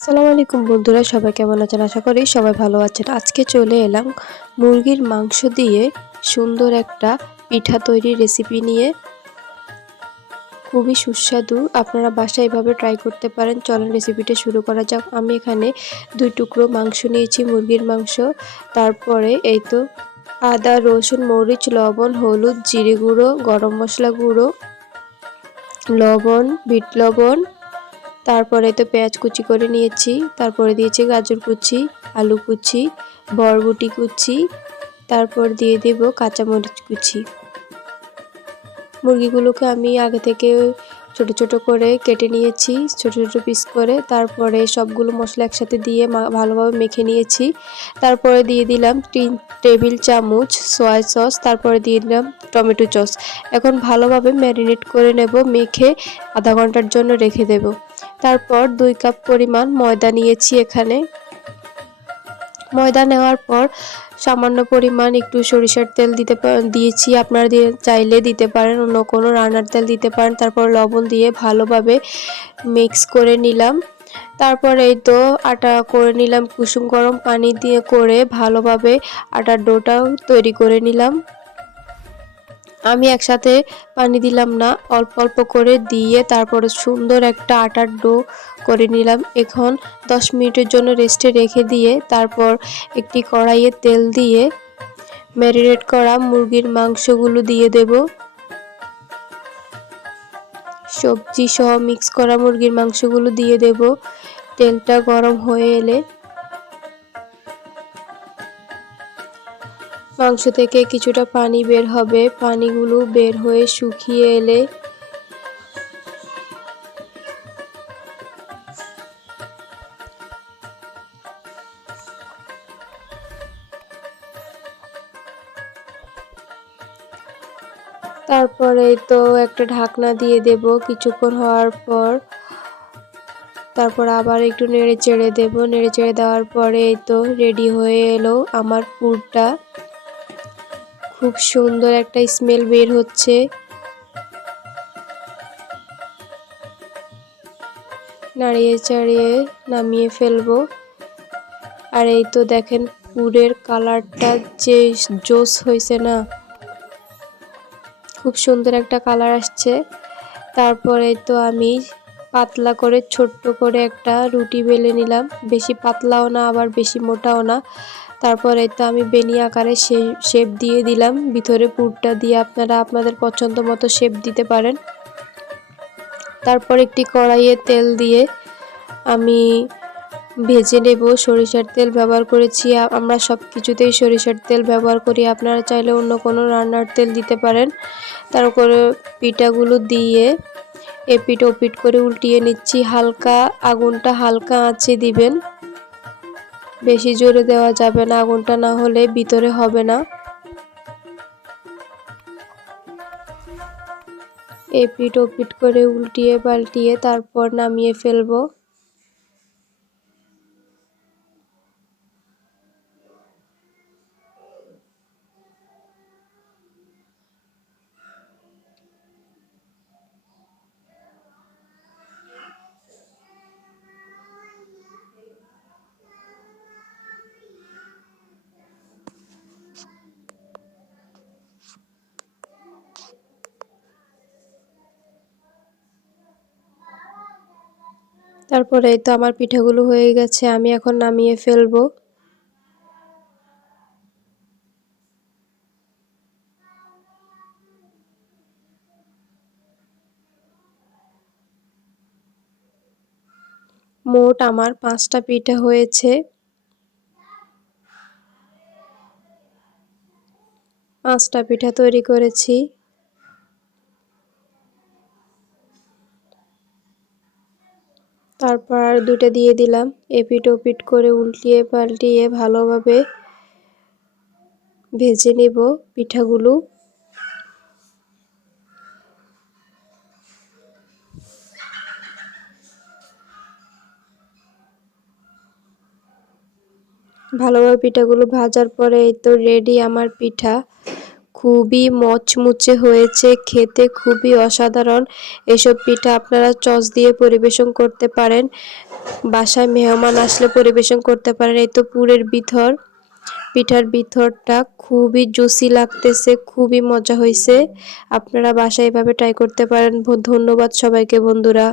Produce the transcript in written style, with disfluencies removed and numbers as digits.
আসসালামু আলাইকুম বন্ধুরা, সবাই কেমন আছেন? আশা করি সবাই ভালো আছেন। আজকে চলে এলাম মুরগির মাংস দিয়ে সুন্দর একটা পিঠা তৈরির রেসিপি নিয়ে। খুবই সুস্বাদু, আপনারা বাসায় এভাবে ট্রাই করতে পারেন। চলেন রেসিপিটা শুরু করা যাক। আমি এখানে 2 টুকরো মাংস নিয়েছি, মুরগির মাংস। তারপরে এই তো আদা, রসুন, মরিচ, লবণ, হলুদ, জিরে গুঁড়ো, গরম মশলা গুঁড়ো, লবণ, বিট লবণ, তারপরে তো পেঁয়াজ কুচি করে নিয়েছি, তারপরে দিয়েছি গাজর কুচি, আলু কুচি, বরবটি কুচি, তারপর দিয়ে দেব কাঁচামরিচ কুচি। মুরগিগুলোকে আমি আগে থেকে ছোট ছোট করে কেটে নিয়েছি, ছোট ছোট পিস করে। তারপরে সবগুলো মশলা একসাথে দিয়ে ভালোভাবে মেখে নিয়েছি। তারপরে দিয়ে দিলাম 3 টেবিল চামচ সয়া সস, তারপরে দিয়ে দিলাম টমেটো সস। এখন ভালোভাবে ম্যারিনেট করে নেব, মেখে আধা ঘন্টার জন্য রেখে দেব। তারপর 2 কাপ পরিমাণ ময়দা নিয়েছি এখানে। ময়দা নেওয়ার পর সামান্য পরিমাণ একটু সরিষার তেল দিয়েছি, আপনারা চাইলে দিতে পারেন, অন্য কোনো রান্নার তেল দিতে পারেন। তারপর লবণ দিয়ে ভালোভাবে মিক্স করে নিলাম। তারপর এই তো আটা করে নিলাম, কুসুম গরম পানি দিয়ে করে ভালোভাবে আটার ডোটাও তৈরি করে নিলাম। আমি একসাথে পানি দিলাম না, অল্প অল্প করে দিয়ে তারপরে সুন্দর একটা আটার ডো করে নিলাম। এখন 10 মিনিটের জন্য রেস্টে রেখে দিয়ে তারপর একটি কড়াইয়ে তেল দিয়ে ম্যারিনেট করা মুরগির মাংসগুলো দিয়ে দেব। সবজি সহ মিক্স করা মুরগির মাংসগুলো দিয়ে দেব। তেলটা গরম হয়ে এলে মাংস থেকে কিছুটা পানি বের হবে, পানিগুলো বের হয়ে শুকিয়ে এলে তারপরে তো একটা ঢাকনা দিয়ে দেব কিছুক্ষণ হওয়ার পর। তারপর আবার একটু নেড়ে চেড়ে দেব, নেড়ে চেড়ে দেওয়ার পরে এই তো রেডি হয়ে এলো আমার পুরটা। খুব সুন্দর একটা স্মেল বের হচ্ছে। নাড়িয়ে চাড়িয়ে নামিয়ে ফেলবো। আর এই তো দেখেন পুরের কালারটা যে জোস হয়েছে না, খুব সুন্দর একটা কালার আসছে। তারপরে তো আমি পাতলা করে ছোট্ট করে একটা রুটি বেলে নিলাম, বেশি পাতলাও না আবার বেশি মোটাও না। তারপরে তো আমি বেনি আকারে শেপ দিয়ে দিলাম, ভিতরে পুরটা দিয়ে আপনারা আপনাদের পছন্দ মতো শেপ দিতে পারেন। তারপর একটি কড়াইয়ে তেল দিয়ে আমি ভেজে নেব। সরিষার তেল ব্যবহার করেছি, আমরা সব কিছুতেই সরিষার তেল ব্যবহার করি, আপনারা চাইলে অন্য কোনো রান্নার তেল দিতে পারেন। তারপরে পিঠাগুলো দিয়ে এপিট ওপিট করে উল্টিয়ে নিচ্ছি। আগুনটা হালকা আঁচে দিবেন, বেশি জোরে দেওয়া যাবে না, আগুনটা না হলে ভিতরে হবে না। এপিট ওপিট করে উল্টিয়ে পাল্টিয়ে তারপর নামিয়ে ফেলবো। তারপরে তো আমার পিঠাগুলো হয়ে গেছে, আমি এখন নামিয়ে ফেলবো। মোট আমার 5টা পিঠা হয়েছে। 5টা পিঠা তৈরি করেছি। তারপর আর 2টা দিয়ে দিলাম, এপিট ওপিট করে উল্টিয়ে পাল্টিয়ে ভালোভাবে ভেজে নেব পিঠাগুলো। ভালোভাবে পিঠাগুলো ভাজার পরে এই তো রেডি আমার পিঠা। খুবই মচমুচে হয়েছে, খেতে খুবই অসাধারণ। এসব পিঠা আপনারা সস দিয়ে পরিবেশন করতে পারেন, বাসায় মেহমান আসলে পরিবেশন করতে পারেন। এই তো পুরের ভিতর, পিঠার ভিতরটা খুবই জুসি লাগতেছে, খুবই মজা হয়েছে। আপনারা বাসায় এভাবে ট্রাই করতে পারেন। ধন্যবাদ সবাইকে বন্ধুরা।